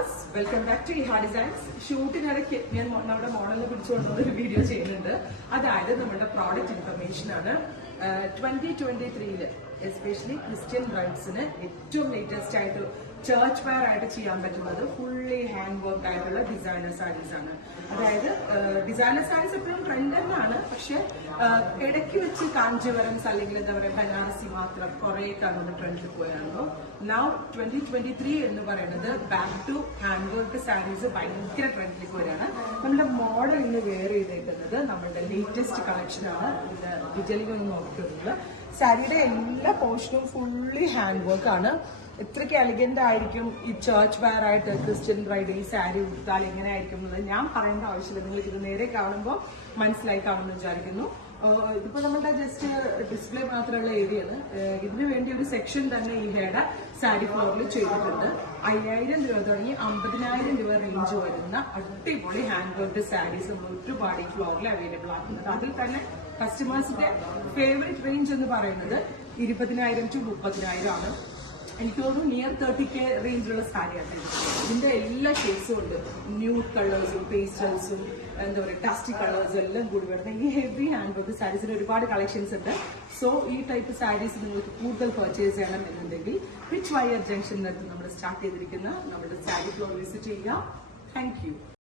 Viewers, welcome back to Eha designs. ഷൂട്ടിനിടയ്ക്ക് ഞാൻ നമ്മുടെ മോഡലിനെ പിടിച്ചുകൊണ്ടുള്ള ഒരു വീഡിയോ ചെയ്യുന്നുണ്ട്. അതായത് നമ്മുടെ പ്രോഡക്റ്റ് ഇൻഫർമേഷൻ ആണ്. 2023 എസ്പെഷ്യലി ക്രിസ്ത്യൻ ബ്രൈഡ്സിന് ഏറ്റവും ലേറ്റസ്റ്റ് ആയിട്ട് ചർച്ച് വെയർ ആയിട്ട് ചെയ്യാൻ പറ്റുന്നത് ഫുള്ളി ഹാൻഡ് വർക്ക് ആയിട്ടുള്ള ഡിസൈനർ സാരീസ് ആണ്. അതായത് ഡിസൈനർ സാരീസ് എപ്പോഴും ട്രെൻഡ് തന്നെയാണ്, പക്ഷെ ഇടയ്ക്ക് വെച്ച് കാഞ്ചീവരംസ് അല്ലെങ്കിൽ എന്താ പറയുക ബനാറസി മാത്രം കുറെ കാലം ട്രെൻഡിൽ പോയാണല്ലോ. നൗ 2023 എന്ന് പറയുന്നത് back to hand work saris ഭയങ്കര ട്രെൻഡിലേക്ക് വരികയാണ്. നമ്മുടെ മോഡൽ ഇന്ന് വെയർ ചെയ്തേക്കുന്നത് നമ്മളുടെ ലേറ്റസ്റ്റ് കളക്ഷൻ ആണ്. ഇത് വിജലിൽ ഒന്ന് നോക്കിയിട്ടുള്ളത് സാരിയുടെ എല്ലാ പോർഷനും ഫുള്ളി ഹാൻഡ് വർക്ക് ആണ്. എത്രയ്ക്ക് എലിഗന്റ് ആയിരിക്കും ഈ ചർച്ച് വെയർ ആയിട്ട് ക്രിസ്ത്യൻ ബ്രൈഡ് ഈ സാരി ഉടുത്താൽ എങ്ങനെയായിരിക്കും എന്നുള്ളത് ഞാൻ പറയേണ്ട ആവശ്യമില്ല. നിങ്ങൾക്ക് ഇത് നേരെ കാണുമ്പോൾ മനസ്സിലായി കാണുമെന്ന് വിചാരിക്കുന്നു. ഇതിപ്പോ നമ്മളുടെ ജസ്റ്റ് ഡിസ്പ്ലേ മാത്രമുള്ള ഏരിയയാണ്. ഇതിനു വേണ്ടി ഒരു സെക്ഷൻ തന്നെ ഈ ഹെയർ സാരി ഫ്ലോറിൽ ചെയ്തിട്ടുണ്ട്. 5000 രൂപ തുടങ്ങി 50,000 രൂപ റേഞ്ച് വരുന്ന അടിപൊളി ഹാൻഡ് വർക്ക് സാരീസ് നമ്മൾ ഒരുപാട് ഈ ഫ്ലോറിൽ അവൈലബിൾ ആക്കുന്നുണ്ട്. അതിൽ തന്നെ കസ്റ്റമേഴ്സിന്റെ ഫേവറേറ്റ് റേഞ്ച് എന്ന് പറയുന്നത് 20,000 to 30,000 ആണ്. എനിക്ക് തോന്നുന്നു നിയർ 30K റേഞ്ചിലുള്ള സാരിയാണ്. ഇതിന്റെ എല്ലാ ഷെയ്ഡ്സും ഉണ്ട്. ന്യൂഡ് കളേഴ്സും പേസ്റ്റൽസും എന്താ പറയുക ഡസ്റ്റി കളേഴ്സും എല്ലാം കൂടി വരുന്ന ഈ ഹെവി ഹാൻഡ് വർക്ക് സാരീസിന് ഒരുപാട് കളക്ഷൻസ് ഉണ്ട്. സോ ഈ ടൈപ്പ് സാരീസ് നിങ്ങൾക്ക് കൂടുതൽ പർച്ചേസ് ചെയ്യണം എന്നുണ്ടെങ്കിൽ റിച്ച് വയർ ജംഗ്ഷനിനടുത്ത് നമ്മൾ സ്റ്റാർട്ട് ചെയ്തിരിക്കുന്ന നമ്മുടെ സാരി ഫ്ലോർ വിസിറ്റ് ചെയ്യുക. Thank you.